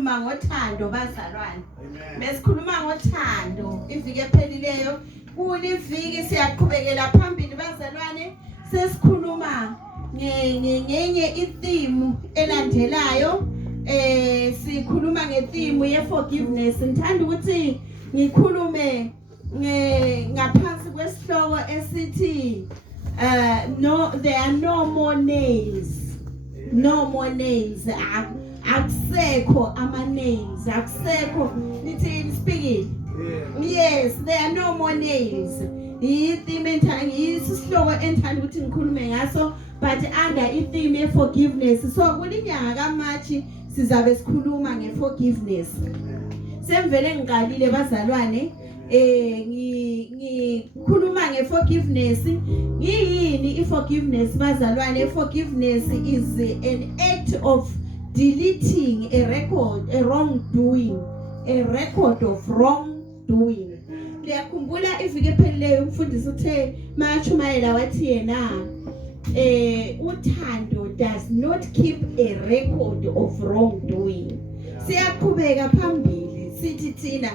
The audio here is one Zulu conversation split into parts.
besikhuluma ngothando bazalwane. Besikhuluma ngothando iviki ephelileyo. Kuliviki siyaqhubekela phambili bazalwane. Sesikhuluma ngenye itheme elandelayo. Sikhuluma ngetheme ye forgiveness. Ngithanda ukuthi ngikhulume ngaphansi kwesihloko esithi no, there are no more nails. No more nails. Akusekho ama nails. Akusekho nithi speaking. Yes, there are no more nails. Itheme isihloko enthanda ukuthi ngikhulume ngaso, but under itheme ye forgiveness. So kulinyanga kaMarch sizabe sikhuluma ngeforgiveness. Semvele ngiqalile bazalwane ngikhuluma ngeforgiveness. Yini iforgiveness bazalwane? Forgiveness is an act of deleting a record of wrongdoing. Liyakhumbula iviki ephelileyo umfundisi uthe mayachumayela wathi yena uthando does not keep a record of wrongdoing. Siyaqhubeka phambili sithi thina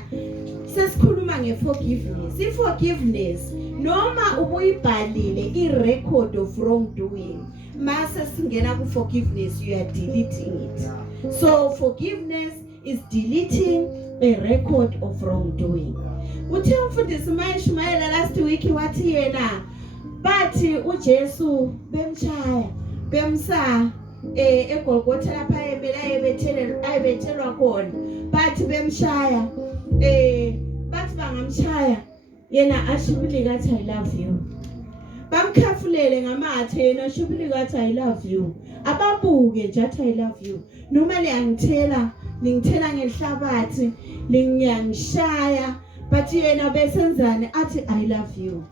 sesikhuluma ngeforgiveness. Iforgiveness noma ubuyibhalile i-record of wrongdoing, mase singena ku-forgiveness you are deleting it. So forgiveness is deleting a record of wrongdoing. Uthe umfundisi mayishumayela last week wathi yena bathi uJesu bemchaya bemsa eGolgotha lapha ayebethelwa khona, bathi bemshaya bathi bangamshaya yena ashubile kathi I love you. Bamkhafulele ngamathe yena ashubile kathi I love you. Ababuke nje athi I love you. Noma liyangithela ngehlabathi lingiyangishaya, but yena besenzani athi I love you.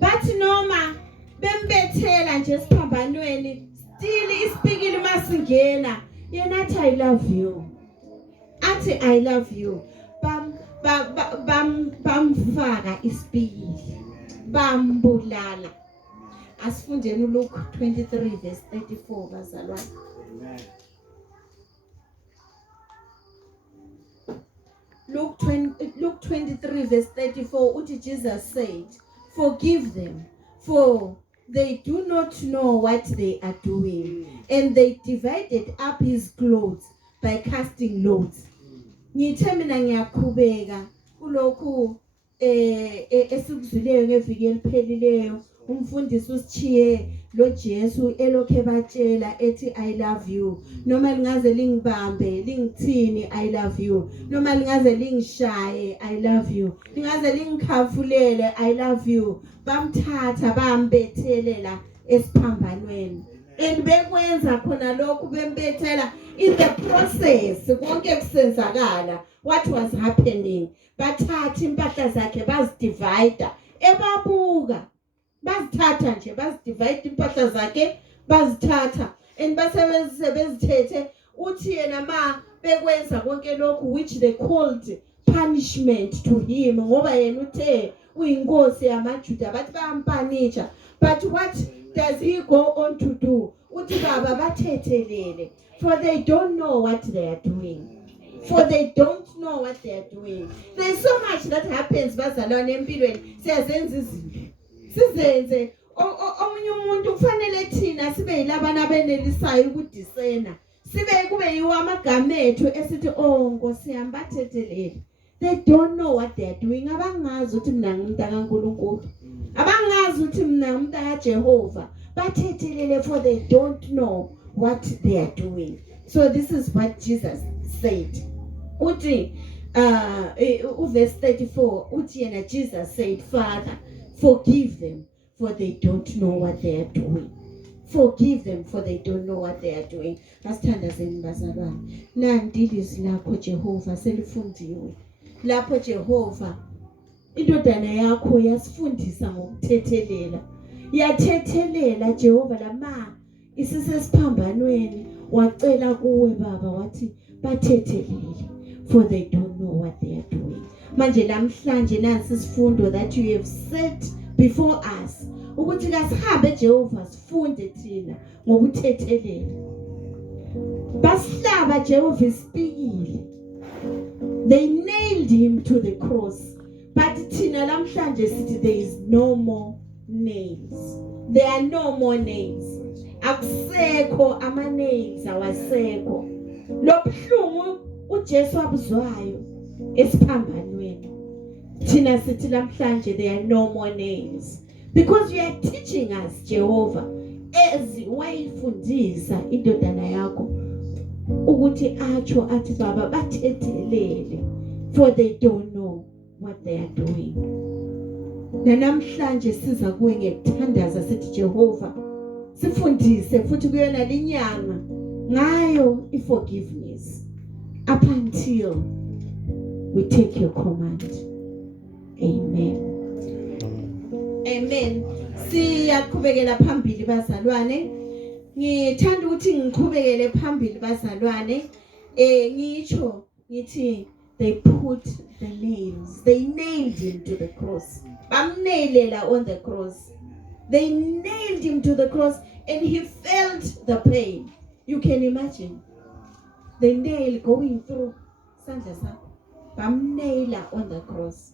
Bathi noma bembethela nje esiphambanweni still ispikile masingena yena athi I love you. Athi I love you. Bamfaka ispikile bambulala. Asifundeni uLuke 23 verse 34 bazalwane. Amen. Luke 23 verse 34 uthi Jesus said, forgive them, for they do not know what they are doing. And they divided up his clothes by casting loads. Ngithe mina ngiyaqhubeka kulokhu esikuzwileyo ngeviki eliphelileyo. Umfundisi usichiye lo Jesu elokhe batshela ethi I love you. Noma lingaze lingibambe lingithini I love you. Noma lingaze lingishaye I love you. Lingaze lingikhafulele I love you. Bamthatha bambethelela esiphambanweni. And bekwenza khona lokhu bembethela in the process konke kusenzakala. What was happening? Bathatha impahla zakhe bazidivide. Ebabuka bazithatha nje bazidivide impahla zakhe bazithatha and basebenzithethe uthi yena ma bekwenza konke lokhu which they called punishment to him ngoba yena uthe uyinkosi yamaJuda bathi bayampanisha. But what does he go on to do? Uthi baba bathethelele, for they don't know what they are doing. For they don't know what they are doing. There's so much that happens bazalwane empilweni. Siyazenza izinto sizenze omunye umuntu kufanele thina sibe yilabana benelisayo ukudisena, sibe kube yiwo amagama ethu esithi oh Nkosi yami bathethelele. They don't know what they are doing. Abangazi ukuthi mina ngumuntu kaNkulunkulu, abangazi ukuthi mina ngumuntu kaJehova. Bathethelele, for they don't know what they are doing. So this is what Jesus said. Uthi verse 34 uthi yena Jesus said, Father, forgive them, for they don't know what they are doing. Forgive them, for they don't know what they are doing. Asithandazeni bazalwane. Nanti ilizwi lakho Jehova selifundiwe. Lapho Jehova indodana yakho yasifundisa ngokuthethelela. Yathethelela Jehova lama isisesiphambanweni wacela kuwe baba wathi bathethelele, for they don't know what they are doing. Manje namhlanje nansi isifundo that you have set before us ukuthi kasihambe Jehova sifunde thina ngokuthethelela. Basihlaba Jehovah ispikile. They nailed him to the cross. But thina namhlanje sithi there is no more nails. There are no more nails. Akusekho ama nails awasekho. Lobuhlungu uJesu abuzwayo esiphambanweni. Thina sithi namhlanje there are no more nails. Because you are teaching us, Jehovah, as wayifundisa indodana yakho ukuthi atsho athi baba bathethelele, for they don't know what they are doing. Namhlanje siza kuwe ngekuthandaza sithi Jehovah sifundise futhi kuyona linyanga ngayo iforgiveness up until we take your command. Amen. Amen. Siyaqhubekela phambili bazalwane. Ngithanda ukuthi ngiqhubekele phambili bazalwane. Ngitsho ngithi they put the nails. They nailed him to the cross. Bamnailela on the cross. They nailed him to the cross and he felt the pain. You can imagine. The nail going through sandla sakho. Bamnaila on the cross.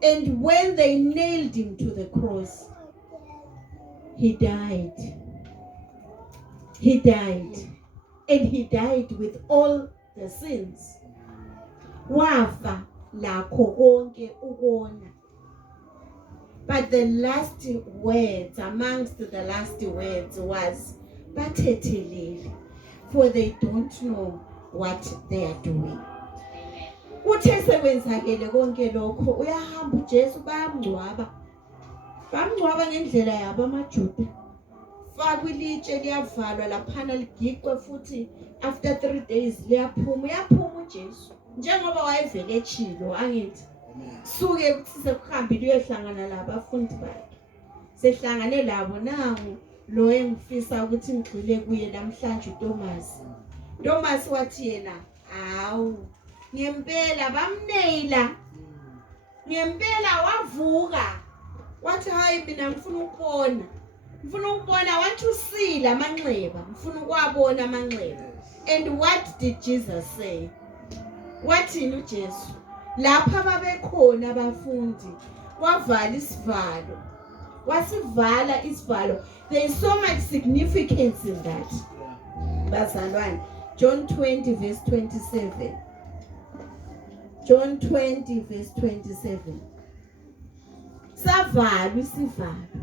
And when they nailed him to the cross, he died. He died. And he died with all the sins. Wafa lakho konke ukona. But the last words, amongst the last words was, bathethelele, for they don't know what they are doing. Uthe sekwenzakele konke lokho uyahamba uJesu bayamngcwaba. Bamngcwaba ngendlela yabo amaJuda. Fakwe ilitshe liyavalwa laphana ligiqwe futhi after 3 days uyaphuma uJesu. Njengoba wayevele echilo angithi. Suke ukuthi sekuhambile uyehlangana labafundi bakhe. Sehlangane labo nangu lo engifisa ukuthi ngigxile kuye namhlanje uThomas. Thomas wathi yena, "Awu, ngempela bamnaila. Ngempela wavuka. Wathi hayi mina ngifuna ukubona. Ngifuna ukubona, I want to see la manxeba. Ngifuna ukwabona amanxeba." And what did Jesus say? Wathini uJesu? Lapha babekhona abafundi. Wavala isivalo. Wasivala isivalo. There is so much significance in that. Bazalwane, John 20 verse 27. John 20 verse 27. Savala isivalo.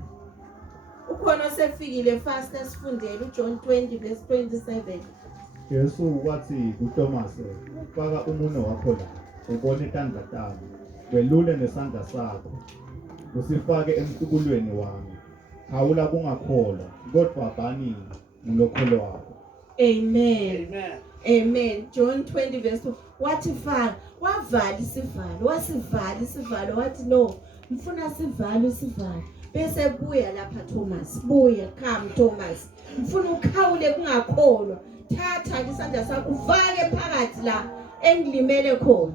Ukhona sefikile fast asifundele uJohn 20 verse 27. Yesu wathi kuThomas, "Faka umunwe wakho la, ubone intandla tami. Welule nesandla sakho. Usifake emqubulweni wami. Hawula kungakholwa, kodwa bani ngilokholwa wakho." Amen. Amen. Amen. John 20 verse 2. Wathi faka, wavala isivalo, wasivala isivalo, wathi no, mfuna sivalo isivalo. Bese buya lapha Thomas, buya, come Thomas. Mfuna ukhawule kungakholwa. Thatha isandla sakho ufake phakathi la engilimele khona.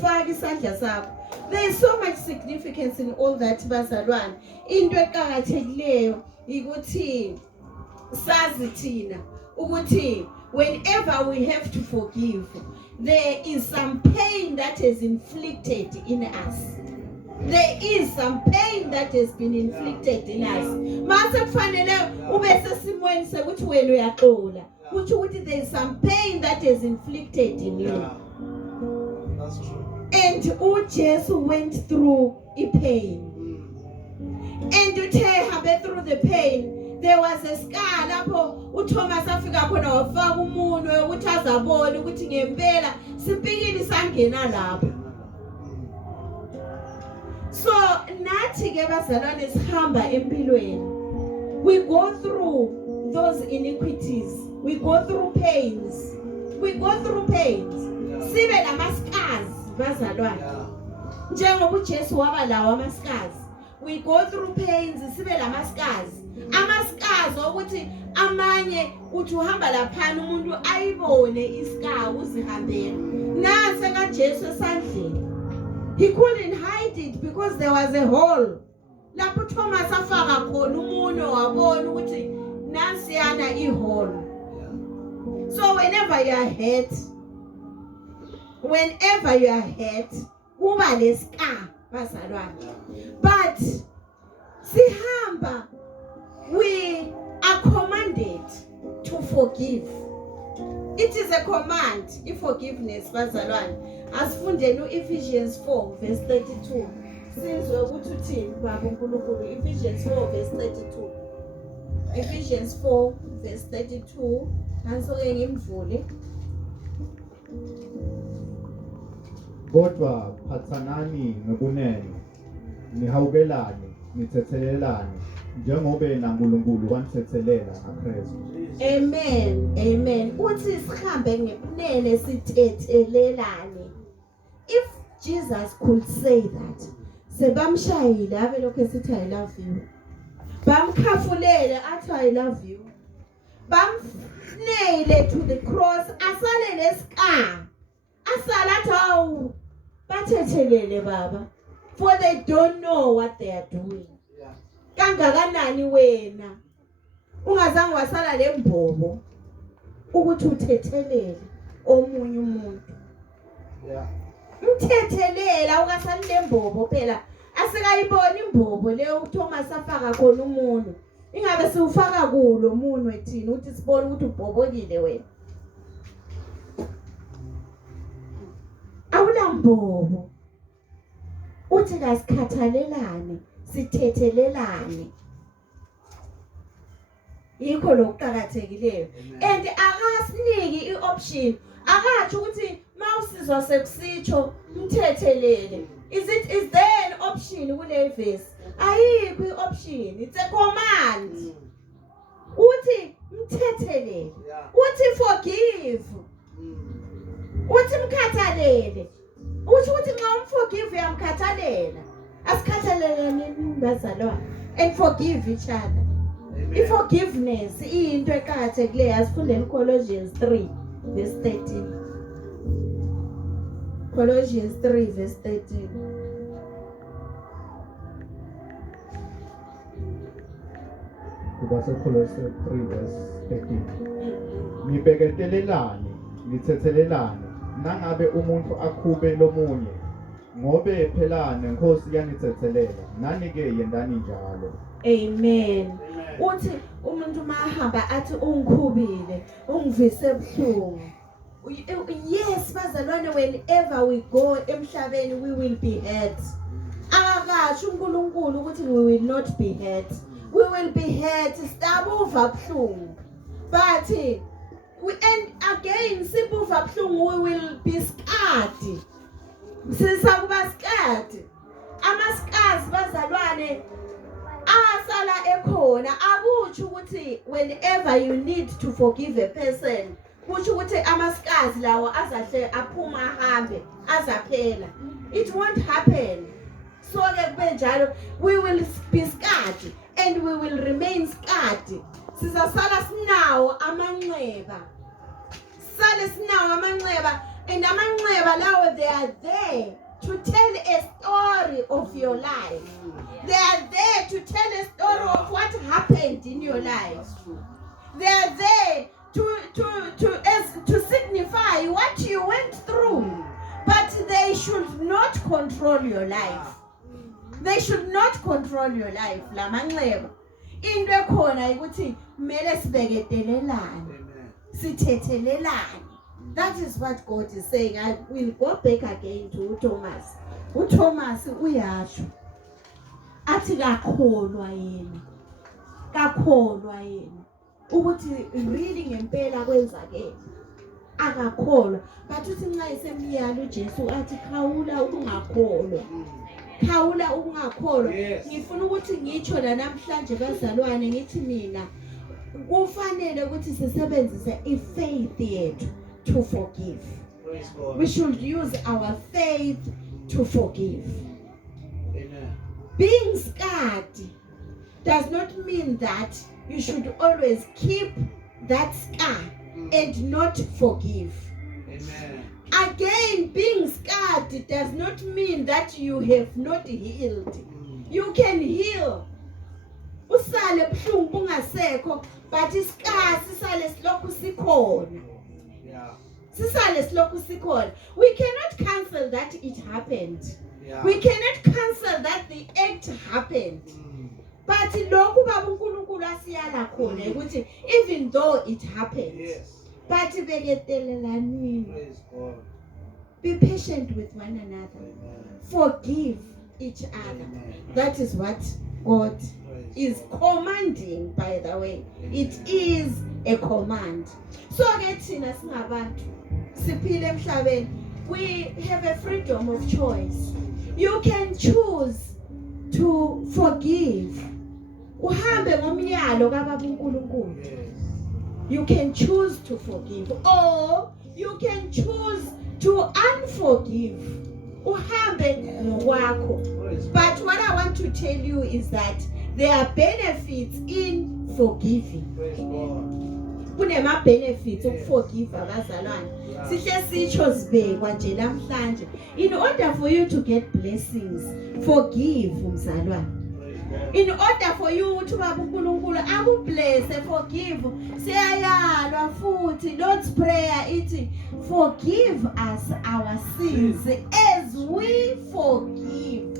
Faka isandla sakho. There is so much significance in all that bazalwane. Into eqhakathekileyo ukuthi sazi thina ukuthi whenever we have to forgive, there is some pain that is inflicted in us. There is some pain that has been inflicted in us. Mase kufanele ube sesimweni sekuthi wena uyaxola. Kuthi ukuthi there is some pain that is inflicted in you. That's true. And uJesu went through a pain. And uthe habe through the pain, there was a scar lapho uThomas afika khona wafaka umunwe ukuthi azabone ukuthi ngempela sipikile sangena lapho. So nathi ke bazalwane sihamba empilweni. We go through those iniquities. We go through pains. We go through pains. Sibe lama-scars bazalwane. Njengoba uJesu waba lawo ama-scars. We go through pains, sibe lama-scars. Ama-scars ukuthi amanye uthi uhamba laphana umuntu ayibone iscar uzihambela. Nase kaJesu esandleni. He couldn't hide it because there was a hole. Lapho Thomas afaka khona umunwe wabona ukuthi nansiyana ihole. So whenever you are hurt, kuba leska bazalwane. But sihamba, we are commanded to forgive. It is a command, forgiveness bazalwane. Asifundeni Ephesians 4 verse 32. Sizwe ukuthi uthini baba uNkulunkulu. Ephesians 4 verse 32. Ephesians 4 verse 32. Nanso-ke ngimvule. Kodwa phathanani nobunene, nihawukelane, nithethelelane, njengoba naNkulunkulu wanithethelela ngaKristu. Amen. Uthi sihambe ngebunene sithethelelane. If Jesus could say that, sebamshayile abe lokho esithi I love you. Bamkhafulele athi I love you. Bamnaile to the cross, asale leska. Asala athi bathethelele baba, for they don't know what they are doing. Kangakanani wena ungazange wasala lembobo ukuthi uthethelele omunye umuntu. Mthethelela ukasali lembobo phela asikayibona imbobo leyo uThomas afaka khona umuntu. Ingabe siufaka kulo umuntu wethini uthi sibone ukuthi ubhobokile wena. Awulambobo. Uthi kasikhathalelane, sithethelelane. Yikho lokuqhakathekileyo. And akasiniki ioption. Akathi ukuthi mawusizwa sekusitsho mthethelele. Is there an option kule verse? Ayikho ioption. It's a command. Uthi mthethelele. Uthi forgive. Uthi mkhathalele. Uthi nxa umforgive uyamkhathalela. Asikhathalelane bazalwane and forgive each other. Forgiveness into eqhakathekileyo asifundeni Colossians 3 verse 13. Colossians 3 verse 13. Kubase Colossians 3 verse 13. Nibeketelelane, nithethelelane, nangabe umuntu akhube lomunye, ngobe phela nenkosi yanithethelela, nani-ke yendani njalo. Amen. Uthi umuntu mahamba athi ungikhubile, ungivise ebuhlungu. Yes, bazalwane, whenever we go emhlabeni we will be hurt. Akasho uNkulunkulu ukuthi we will not be hurt. We will be hurt, sibuva buhlungu. But and again sibuva buhlungu, we will be scarred. Sisakuba scarred. Ama-scars bazalwane asala ekhona. Akutsho ukuthi whenever you need to forgive a person, kusho ukuthi ama-scars lawo azahle aphuma ahambe azaphela. It won't happen. So ke kube njalo, we will be scarred and we will remain scarred. Sizasala sinawo amanxeba. Sale sinawo amanxeba, and amanxeba lawo they are there to tell a story of your life. They are there to tell a story of what happened in your life. They are there to signify what you went through. But they should not control your life. They should not control your life. La manxeba. Into ekhona ukuthi kumele sibeketelelane. Sithethelelane. That is what God is saying. I will go back again to Thomas. uThomas uyasho athi kakholwa yena ukuthi really ngempela kwenzakele. Akakholwa, but uthi nxa esemyala uJesu athi khawula ukungakholwa. Ngifuna ukuthi ngitsho la namhlanje bazalwane ngithi mina kufanele ukuthi sisebenzise ifaith yethu to forgive. We should use our faith to forgive. Amen. Being scarred does not mean that you should always keep that scar and not forgive. Amen. Again, being scarred does not mean that you have not healed. You can heal. Usale buhlungu bungasekho, but iscar sisale silokhu sikhona. Yeah. Sisale silokhu sikhona. We cannot cancel that it happened. Yeah. We cannot cancel that the act happened. But lokhu baba uNkulunkulu asiyala khona ukuthi even though it happened. Yes. But beketelelani. Praise God. Be patient with one another. Amen. Forgive each other. Amen. That is what God Praise is God. commanding, by the way. It is a command. So ke thina singabantu siphile emhlabeni, we have a freedom of choice. You can choose to forgive. Uhambe ngomyalo kaBaba uNkulunkulu. Yes. You can choose to forgive, or you can choose to unforgive. Uhambe ngokwakho. Praise God. But what I want to tell you is that there are benefits in forgiving. Praise God. Kunema benefits ukuforgive abazalwane. Sihle sitsho sibekwa nje namhlanje. In order for you to get blessings, forgive umzalwane. Praise God. In order for you to baba uNkulunkulu akublesse, forgive. Siyayalwa futhi Lord's prayer ithi forgive us our sins as we forgive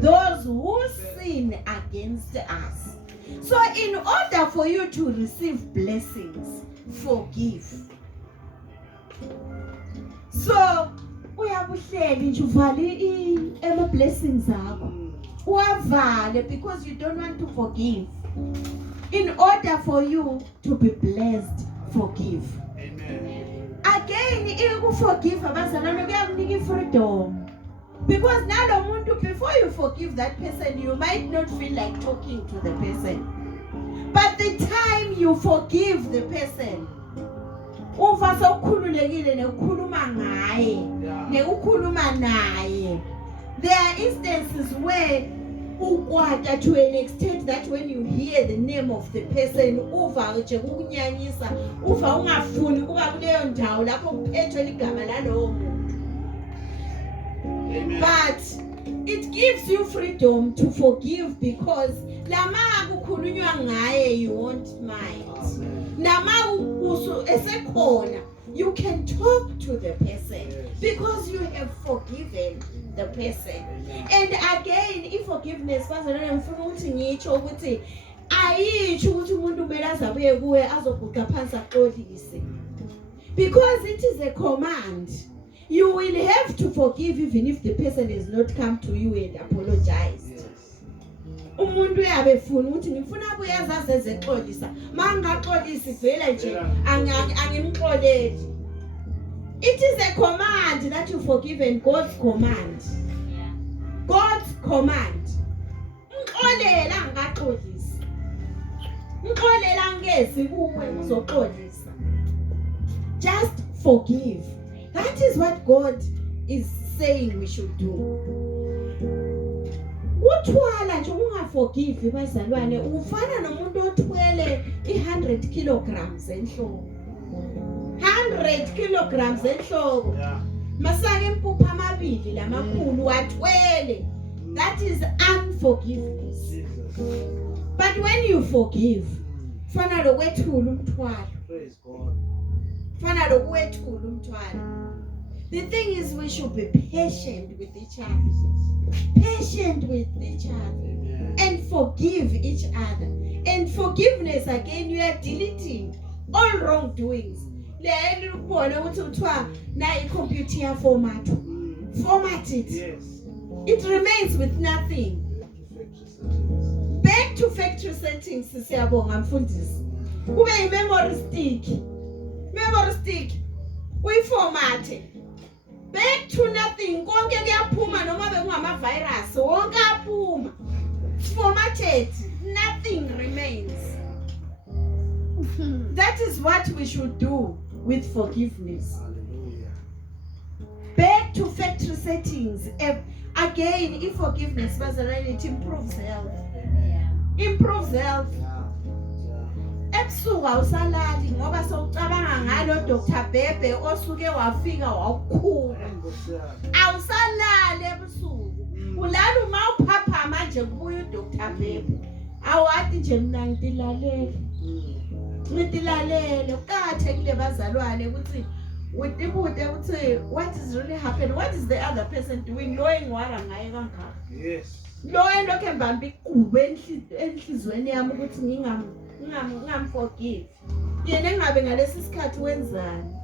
those who sin against us. So in order for you to receive blessings, forgive. So uyabuhleli nje uvale ama blessings akho. Uwavale because you don't want to forgive. In order for you to be blessed, forgive. Amen. Again, forgive abazalwane kuyakunika freedom. Because nalo muntu, before you forgive that person, you might not feel like talking to the person. But the time you forgive the person, uva sowukhululekile nekukhuluma ngaye, nekukhuluma naye. There are instances where ukwata to an extent that when you hear the name of the person, uva nje ukunyanyisa, uva ungafuni kuba kuleyo ndawo lapho kuphethwe igama lalowo muntu. But it gives you freedom to forgive because lama kukhulunywa ngaye you won't mind. Nama esekhona, you can talk to the person because you have forgiven the person. And again, if forgiveness bazalwane ngifuna ukuthi ngitsho ukuthi ayitsho ukuthi umuntu kumele azabuye kuwe azoguqa phansi axolise. Because it is a command. You will have to forgive even if the person has not come to you and apologized. Umuntu uyabe efuna ukuthi ngifuna kuyazazi ezexolisa. Mangaxolisi vela nje angimxoleli. It is a command that you forgive, and God's command. God's command. Ngixolela ngikaxolisa. Ngixolela ngezi kuwe uzoxolisa. Just forgive. That is what God is saying we should do. Uthwala nje ungaforgive bazalwane ufana nomuntu othwele 100 kilograms enhloko. 100 kilograms enhloko. Masake impupha amabili lamakhulu wathwele. That is unforgiveness. But when you forgive, fana lokwethula umthwalo. Praise God. Fana lokwethula umthwalo. The thing is, we should be patient with each other. Patient with each other. Amen. And forgive each other. And forgiveness, again, you are deleting all wrongdoings. Le ukubona ukuthi uthiwa na icomputer ya format. Format it. Yes. It remains with nothing. Back to factory settings, siyabonga mfundisi. Kube i-memory stick. Memory stick. Uyiformate. Back to nothing. Konke kuyaphuma noma bekungama virus. Wonke aphuma. Formatted. Nothing remains. That is what we should do with forgiveness. Hallelujah. Back to factory settings. Again, if forgiveness it improves health. Improves health. Ebusuku awusalali ngoba sowucabanga ngalo Dr. Bhebhe osuke wafika wakhula. Awusalali ebusuku. Ulala uma uphapha manje kubuya uDr. Bhebhe. Awathi nje mina ngilalela. Ngidilalele ukathe kule bazalwane ukuthi udibude ukuthi what is really happening, what is the other person doing, knowing what ngaye kangaka. Yes. Lo endokho embamba igube enhlizweni yami ukuthi ngingamforgive. Yena engabe ngalesi sikhathi wenzani.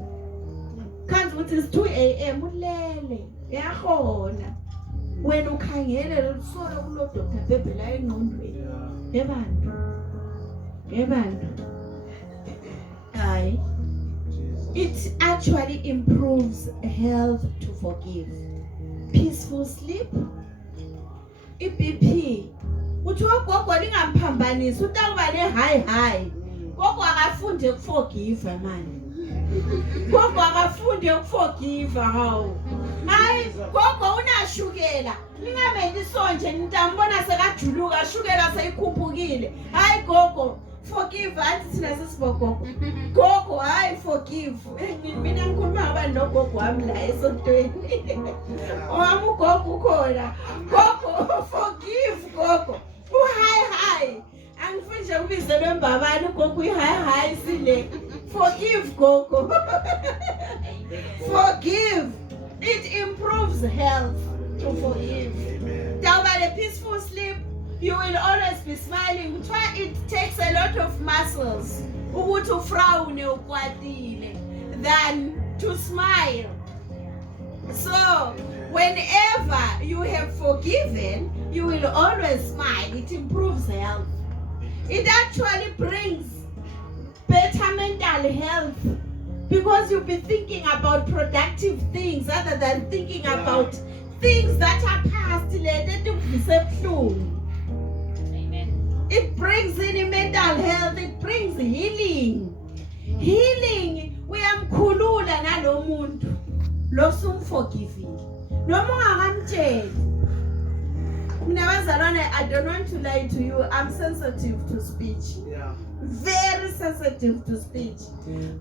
Kanti ukuthi it's 2 AM ulele. Yahona. Wena ukhangele lokusolo kulo Dr. Bhebhe la engqondweni. Ngebantu. Hayi. It actually improves health to forgive. Peaceful sleep. iBP. Uthiwa gogo lingamphambanisi utakuba ne high. Gogo akafunde ukuforgive manje. Gogo akafunde ukuforgive hawo. Hayi gogo unashukela. Lingamenzi sonje nitambona sekajuluka shukela seyikhuphukile. Hayi gogo forgive athi thina sesibogogo. Gogo hayi forgive. Mina ngikhuluma ngabantu nogogo wami la esontweni. Owami ugogo ukhona. Gogo forgive gogo. Hi. Angifuni nje ukubizelwe mbabani ugogo hi sile. Forgive gogo. Forgive. It improves health to forgive. Down by the peaceful sleep, you will always be smiling. It takes a lot of muscles ukuthi ufrawune ukwatile than to smile. So, whenever you have forgiven, you will always smile. It improves health. It actually brings better mental health because you'll be thinking about productive things other than thinking about things that are past. Amen. It brings in mental health. It brings healing. Healing. Uyamkhulula nalo muntu losumforgivile. Noma ungakamtsheli. I don't want to lie to you. I'm sensitive to speech. Yeah. Very sensitive to speech.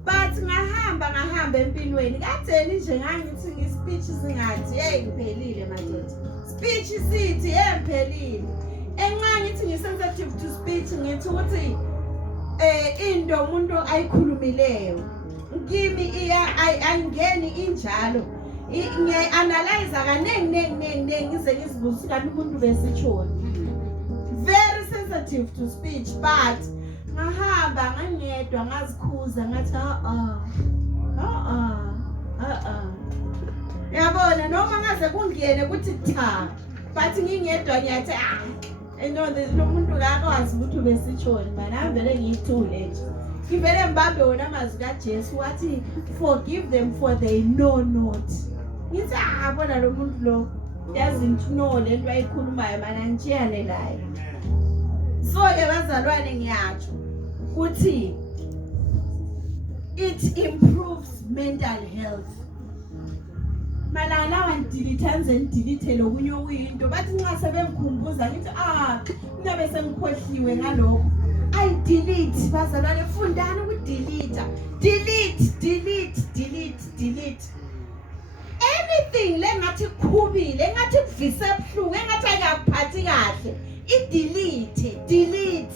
But ngahamba empilweni. Katheni nje ngangithi ngispeech singathi ngiphelile madoda. Speech sithi ngiphelile. Enxa ngithi ngisensitive to speech ngithi ukuthi into umuntu ayikhulumileyo. Ngimi ayingeni injalo. Ngianalyze kanengi ngize ngizibuza kanti umuntu besitshoni. Very sensitive to speech, but ngahamba ngangedwa ngazikhuza ngathi yabona noma ngaze kungiyene ukuthi cha, but ngingedwa ngiyathi lo muntu akakwazi ukuthi besitshoni mana avele ngiyithule nje. Ngivele mbambe wona amazwi kaJesu wathi forgive them for they know not. Ngithi bona lo muntu lo yazi ngithuno lento ayikhulumayo mana ngitshiyane naye. So ke bazalwane ngiyatsho ukuthi it improves mental health. Malala wandidelete ngidelete lokunye okuyinto bathi nxa sebengikhumbuza ngithi ngabe sengikhohliwe ngalokho. I delete bazalwane fundani ukudelete. Delete. Anything lengathi khubile, engathi kuvise ebhlungu, engathi akaphathi kahle, delete. Amen.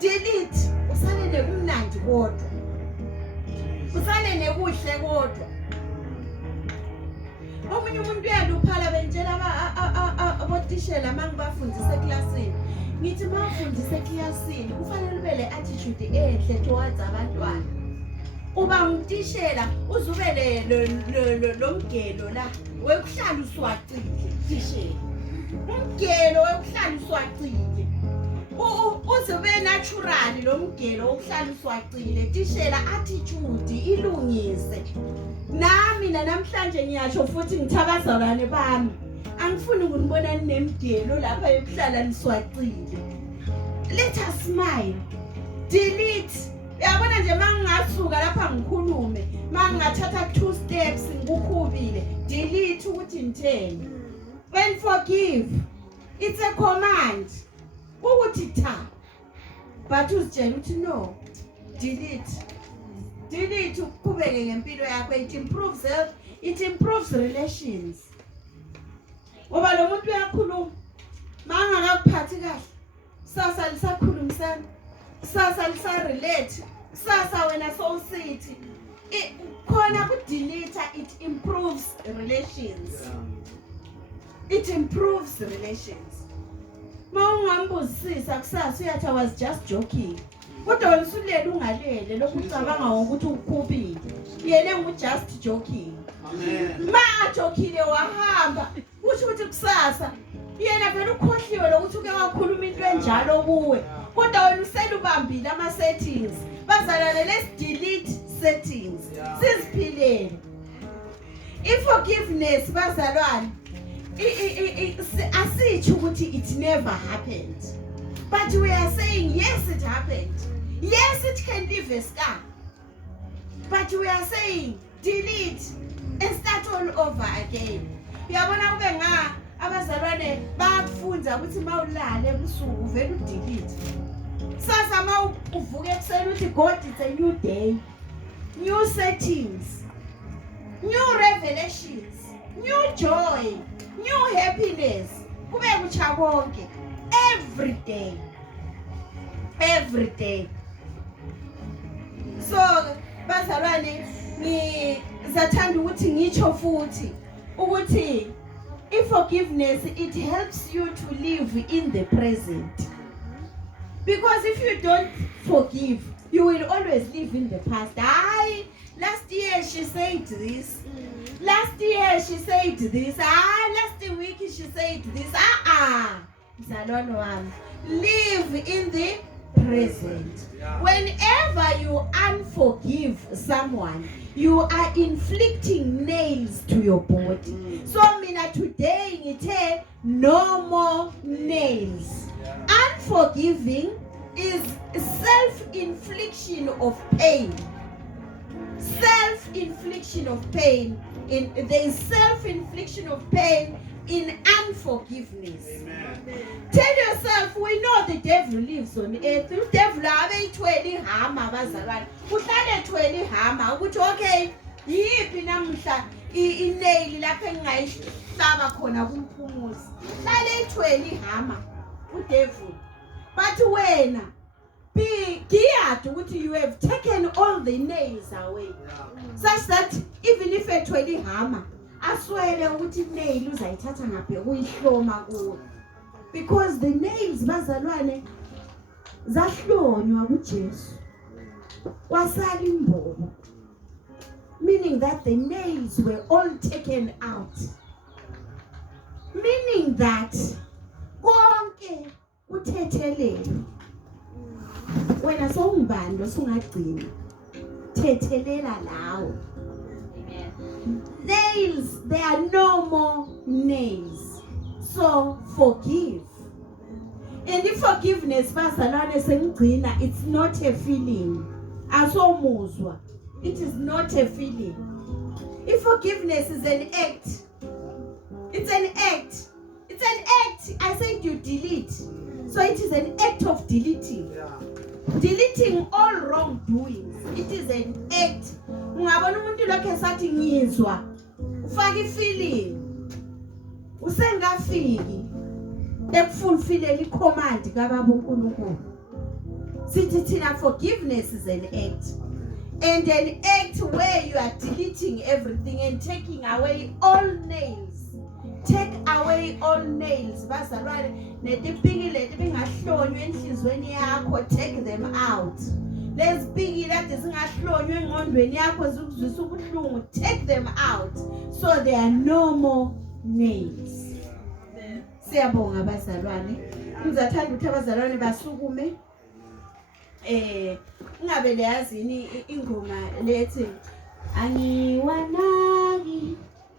Delete. Usale nekumnandi kodwa. Usale nekuhle kodwa. Omunye umuntu uyaluphala bentshela abotishela mangibafundisa eklasini. Ngithi mawufundisa eklasini kufanele ube le attitude enhle towards abantwana. Uba ngitishela uzubele lo mgelo la wekuhlala uswaqile tishela. Umgelo wekuhlala uswaqile. Uzube natural lo mgelo wokuhlala uswaqile tishela attitude ilungise. Nami namhlanje ngiyasho futhi ngithabazalwane bami. Angifuni ukunibona ninemgelo lapha yokuhlala niswaqile. Let us smile. Delete. Yabona nje mangingasuka lapha ngikhulume, mangingathatha 2 steps ngikukhubile, delete ukuthi ngitheni. When forgive, it's a command. Ukuthi cha. But uzitshela ukuthi no. Delete ukuqhubeke ngempilo yakho. It improves health, it improves relations. Ngoba lo muntu uyakhuluma mangakaphathi kahle. Sasa lisakhulumisana. sasa lisa-relate, sasa wena sowusithi khona ku-delete, it improves relations. It improves relations. Mawungambuzisisa kusasa uyathi I was just joking. Kodwa wena usulele ungalele lokhu ucabanga ukuthi ukhubile. Yena ngu-just joking. Amen. Ma jokile wahamba usho ukuthi kusasa yena vele ukhohliwe lokuthi uke wakhuluma into enjalo kuwe. Kodwa wena uselubambile ama-settings. Bazalwane, let's delete settings. Siziphilele. I-forgiveness bazalwane asitsho ukuthi it never happened. But we are saying yes, it happened. Yes, it can leave a scar. But we are saying delete and start all over again. Uyabona kube nga abazalwane bayakufunza ukuthi mawulale ebusuku vele udelete. Sasa mawuvuka ekuseni uthi God, it's a new day. New settings. New revelations. New joy. New happiness. Kube kutsha konke. Every day. Every day. So bazalwane ngizathanda ukuthi ngitsho futhi ukuthi forgiveness, it helps you to live in the present. Because if you don't forgive, you will always live in the past. Last year she said this. Last year she said this. Last week she said this. Zalwane wami, live in the present. Whenever you unforgive someone, you are inflicting nails to your body. So mina today ngithe no more nails. Unforgiving is self-infliction of pain. Self-infliction of pain. There is self-infliction of pain in unforgiveness. Amen. Tell yourself, we know the devil lives on earth. The devil abeyithwele ihama abazalwane. Uhlale ethwele ihama ukuthi okay, yiphi namhla inail lapho engayihlaba khona kumphumuzi. Uhlale ethwele ihama udevil. But wena be geared ukuthi you have taken all the nails away. Such that even if ethwele ihama aswele ukuthi nail uzayithatha ngaphi ukuyihloma kuwe. Because the nails bazalwane zahlonywa kuJesu. Wasala imbobo. Meaning that the nails were all taken out. Meaning that konke uthethelele. Wena sowungibani losungagcina. Thethelela lawo. Nails, there are no more nails. So forgive. And if forgiveness, bazalwane sengigcina, it's not a feeling. Asomuzwa. It is not a feeling. If forgiveness is an act, it's an act. It's an act. I said you delete. So it is an act of deleting. Deleting all wrongdoings. It is an act. Ungabona umuntu lokho esathi ngizwa. Ufaka ifeeling. Usengafiki ekufulfill icommand kaBaba uNkulunkulu. Sithi thina forgiveness is an act. And an act where you are deleting everything and taking away all nails. Take away all nails. Bazalwane netipiki leti bingahlonywe enhlizweni yakho, take them out. Let's begin that zingahlonywe engqondweni yakho zikuzwisa ubuhlungu, take them out. So there are no more nails. Siyabonga bazalwane. Ngizathanda ukuthi abazalwane basukume. Ungabe leyazini ingoma lethi angiwanaki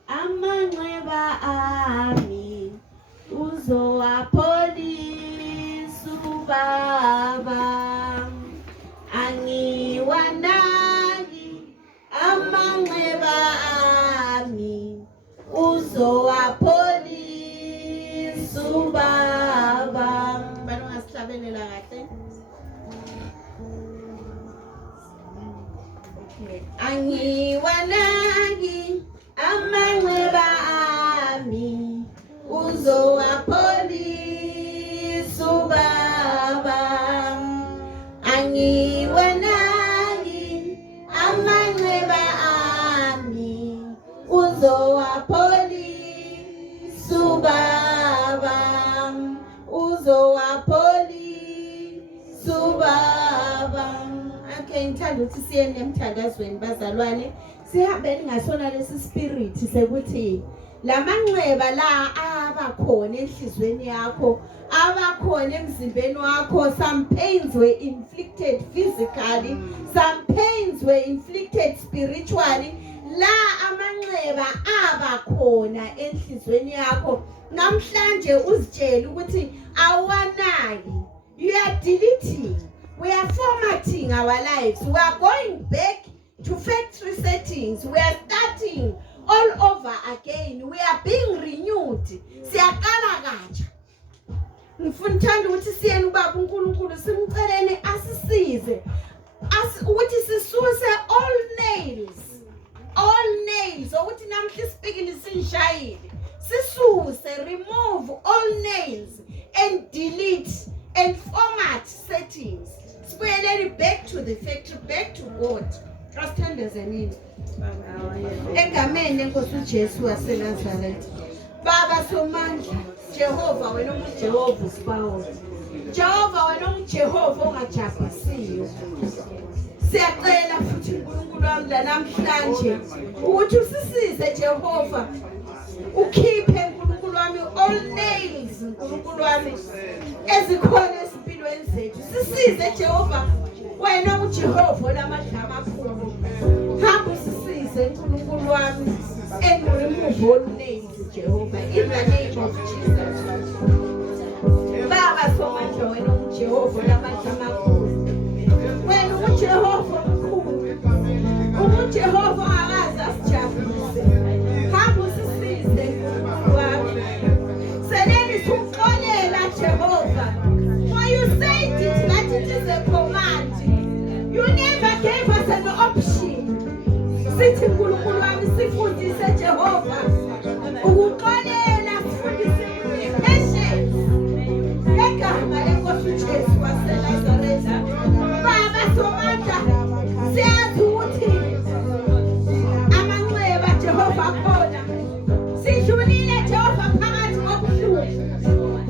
amanxeba ami uzowapholisa ubaba. Angiwanaki amanxeba ami uzowapholisa ubaba. Bani ungasihlabelela kahle? Angiwanaki uzowapholisa ubaba, uzowapholisa ubaba. Okay, ngithanda ukuthi siye nemthandazweni bazalwane, sihambeni ngasona lesi spirit sekuthi lamanxeba la abakhona enhlizweni yakho, abakhona emzimbeni wakho, some pains were inflicted physically, some pains were inflicted spiritually. La amanxeba abakhona enhlizweni yakho, namhlanje uzitshela ukuthi awanaki. You are deleting. We are formatting our lives. We are going back to factory settings. We are starting all over again. We are being renewed. Siyaqala katsha. Ngifuna ukuthi siyeni ubaba uNkulunkulu simceleni asisize. Ukuthi sisuse all nails ukuthi namhla isipikili sinshayile. Sisuse, remove all nails and delete and format settings. Sibuyeleni back to the factory, back to God. Asithandaze nini? Egameni lenkosi uJesu waseNazaretha. Baba somandla, Jehova wena ungujehova usibawo. Jehova wena ungujehova ongajabulisiyo. Siyacela futhi uNkulunkulu wami la namhlanje ukuthi usisize Jehova. Ukhiphe uNkulunkulu wami all nails uNkulunkulu wami ezikhona esimpilweni zethu. Sisize Jehova wena uJehova lamandla amakhulu. Hamba usisize uNkulunkulu wami and remove all nails Jehovah in the name of Jesus. Baba somandla wena uJehova lamandla amakhulu. Wena uJehova mkhulu. uJehova akaze asijabulise. Hamba usisize uNkulunkulu wami. Seleni sikuxolela Jehova. For you said it that it is a command. You never gave us an option. Sithi uNkulunkulu wami sifundise Jehova. Ukuxolela sifundise patience. Egama lenkosi uJesu waseNazaretha. Baba somandla siyazi ukuthi amanxeba Jehova khona. Sidlulile Jehova phakathi kobuhlungu.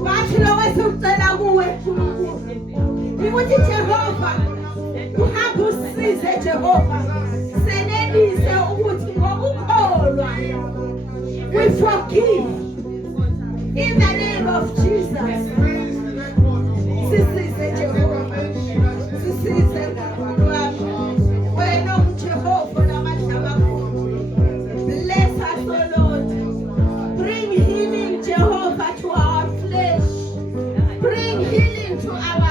Bathi lokho esikucela kuwe uNkulunkulu. Ukuthi Jehova uhambe usisize Jehova. Senelise ukuthi ngokukholwa we forgive in the name of Jesus. Sisize Jehova. Sisize uNkulunkulu wami. Wena uJehova lamandla amakhulu. Bless us, O Lord. Bring healing, Jehovah, to our flesh. Bring healing to our